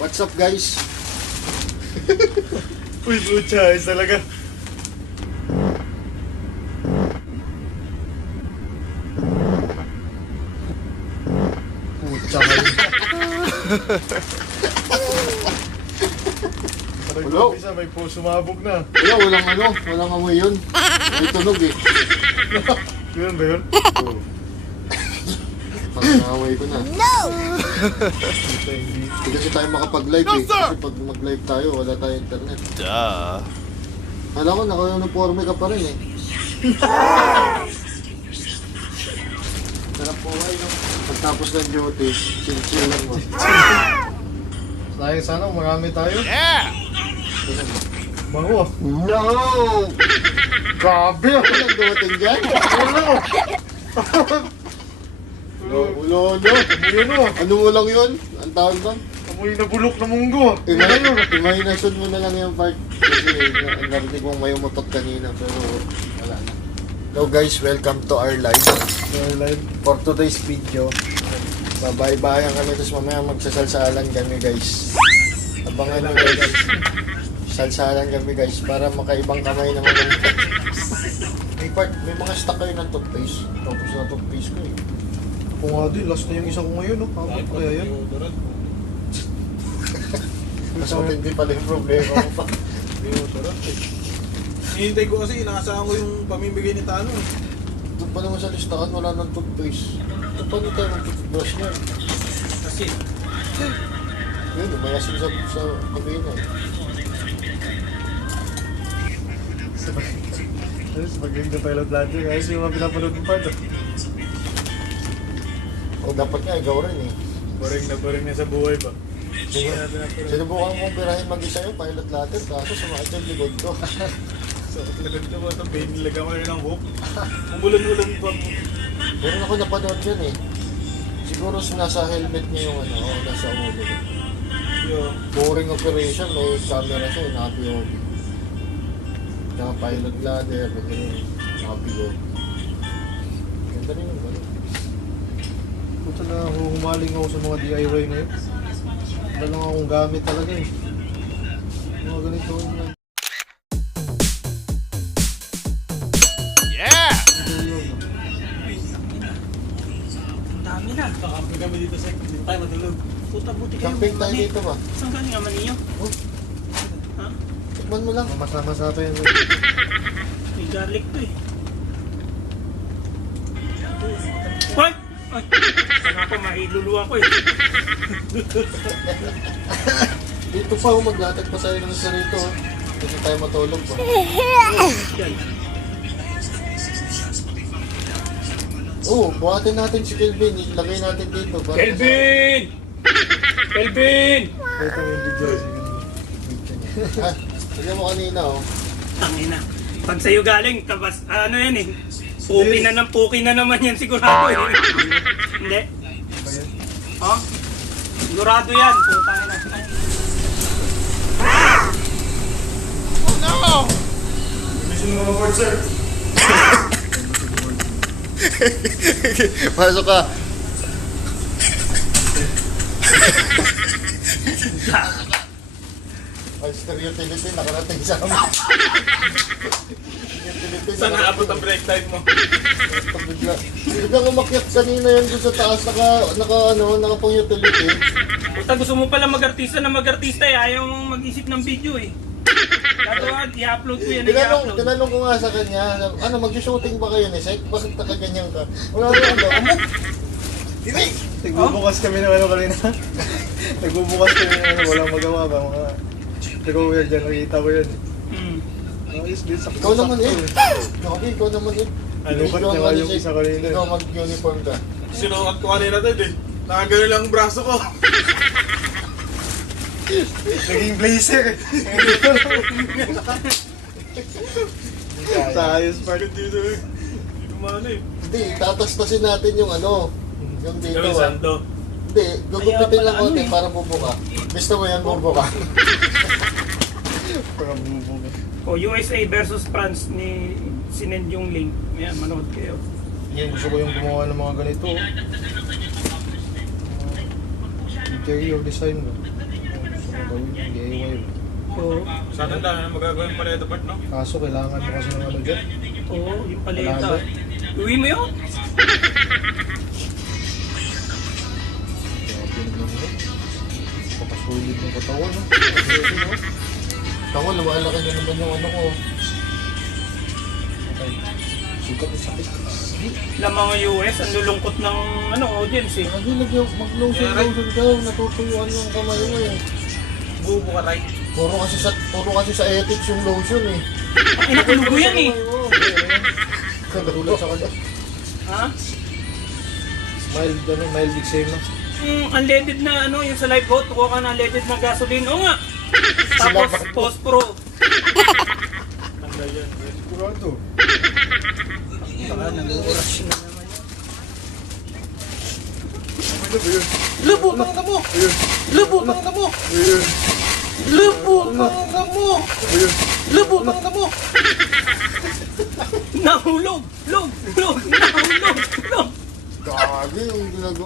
What's up guys? Uy, pucha, ayos talaga. Pucha kayo. Parang Hello? isa, may po sumabog na. Wala, walang amoy yun. May tunog eh. Yun ba yun? Oo. Pag-away ko na. Puta, hindi. Hindi kasi tayo makapag-live eh. Kasi pag mag-live tayo, wala tayo internet. Duh. Alam ko, naka-uniforme ka pa rin eh. Sarap po kayo. Pagtapos ng duty, chill-chillan mo. Sayang sana, marami tayo. Yeah! Bango ah. No! Grabe! Ano nang dumating dyan? Ulo, Yun o. ano mo lang yun? Ang tawag doon? Amoy na bulok na munggo. Imahinasyon mo na lang yung part. Kasi narinig mong may umutot kanina pero wala na. Hello guys, welcome to our live. Live. For today's video, babaybayan kami tapos mamaya magsasalsalan kami guys. Abangan nyo guys. Salsalan kami guys para makaibang kamay naman kami. May part, may mga stock kayo ng toothpaste. Tapos na toothpaste ko eh. Kung nga din, last na yung isa ko ngayon, no? Kapag kaya yan. Mas matindi pala yung problema mo pa. Hinihintay ko kasi, inaasahan ko yung pamimigay ni Tano. Doon pa naman sa listahan, wala ng toothpaste. Doon pa na tayo mag-toothbrush niya. Kasi, Yun, umayasin sa kabina eh. Tapos magaling na pilot lahat yun. Ayos yung mga pinapanood ng part. O dapat nga, ikaw rin eh. boring na sa buhay ba? Sinubukan mong pirahin mag-isa yung pilot ladder, kaso sumakit yung likod ko. So, lagad ko ba ito? Nilaga ko na rin ng hook. Umulan-ulan pa. Meron ako napanood yun eh. Siguro nasa helmet niya yung ano, o nasa ulo. Yo, Boring operation, may camera siya, naka-POV. Naka-pilot ladder, pwede rin naka-POV. Ganda rin yung ano. Puta na humaling ako sa mga DIY na yun. Wala lang akong gamit talaga eh. Mga ganito na. Yeah! Ang dami na. kakamping kami dito sa hindi tayo matulog. Puta, buti kayo. Camping tayo dito ba? Saan galing naman ninyo? Oh, Ha? tikman mo lang. Masama-sama pa yan. May garlic to eh. Hoy! Ay! Sana ako mailuluwa ko eh. Dito pa, maglatag pa sa'yo ng isa rito. Oh. Dito tayo matulog pa. Yan. Oo, buhatin natin si Kelvin. Ilagay natin dito. para Kelvin! Kelvin! Ito yung video. Ah, tignan mo kanina oh. Tangina. Pag sa'yo galing, tabas, ano yan eh. Puki na naman yan sigurado eh. Hindi. Oh? Sigurado yan. Puta na. Mission mo board, sir. Pasok ka. Monster utility, nakarating sa amin. Utility, Saan naabot ang break time mo? Bigla. Biglang umakyat kanina yan doon sa taas, naka pang utility. Puta, gusto mo pala mag-artista eh. Ayaw mong mag-isip ng video eh. Dapat i-upload ko yan. Tinanong ko nga sa kanya, ano, mag-shooting ba kayo ni Sek? Bakit nakaganyan ka? Wala ko ano, Hindi! Nagbubukas kami ng ano kanina. Nagbubukas kami ng ano, walang magawa ba mga... Pero weird yan, nakikita ko yan. Hmm. Ayos din, sakit. Ikaw naman eh. Nakaki, ikaw naman eh. Lukat niya nga yung isa kanina eh. Ikaw mag-uniform ka. Sinukat ko kanina din eh. Nakagano lang ang braso ko. Naging blazer eh. Sa ayos part. Dito eh. Hindi kumano eh. Hindi, tatastasin natin yung ano, yung dito Gawin ah. sando. Hindi, gugupitin lang Kaya pala, konti ano eh. para bubuka. Gusto mo yan, bubuka. Parang bubuka. O, USA versus France ni sinend yung link. Ayan, manood kayo. Yan, gusto ko yung gumawa ng mga ganito. Interior design ba? Gawin yung DIY. Oo. Sana ang dami na magagawin pala ito part, no? Kaso kailangan mo kasi ng ano dyan. Oo, yung paleta. Palalo. Uwi mo yun? Kaya pinag mo. Papasulit ng katawan. No? Ako, lumalaki na naman yung ano ko. Okay. Sikat at sakit. Lamang ang US, ang lulungkot ng audience eh. Lagi mag-lotion daw. Natutuyuan yung kamay mo eh. Bubo ka tayo. Puro kasi sa ethics yung lotion eh. Ay, nakulugo yan eh. Katulad sa kanya. Ha? Mild eczema. Unleaded na yung sa live boat, kuha ka na unleaded na gasoline. Oo nga. Tapos post-pro. Tanggal yan. Sigurado. Baka nag-oras na naman yan. Ano ba yun? Lubot ang damo! Lubot ang damo! Lubot ang damo! Lubot ang damo! Nahulog! Log! Nahulog! Log! Gagi yung ginagawa.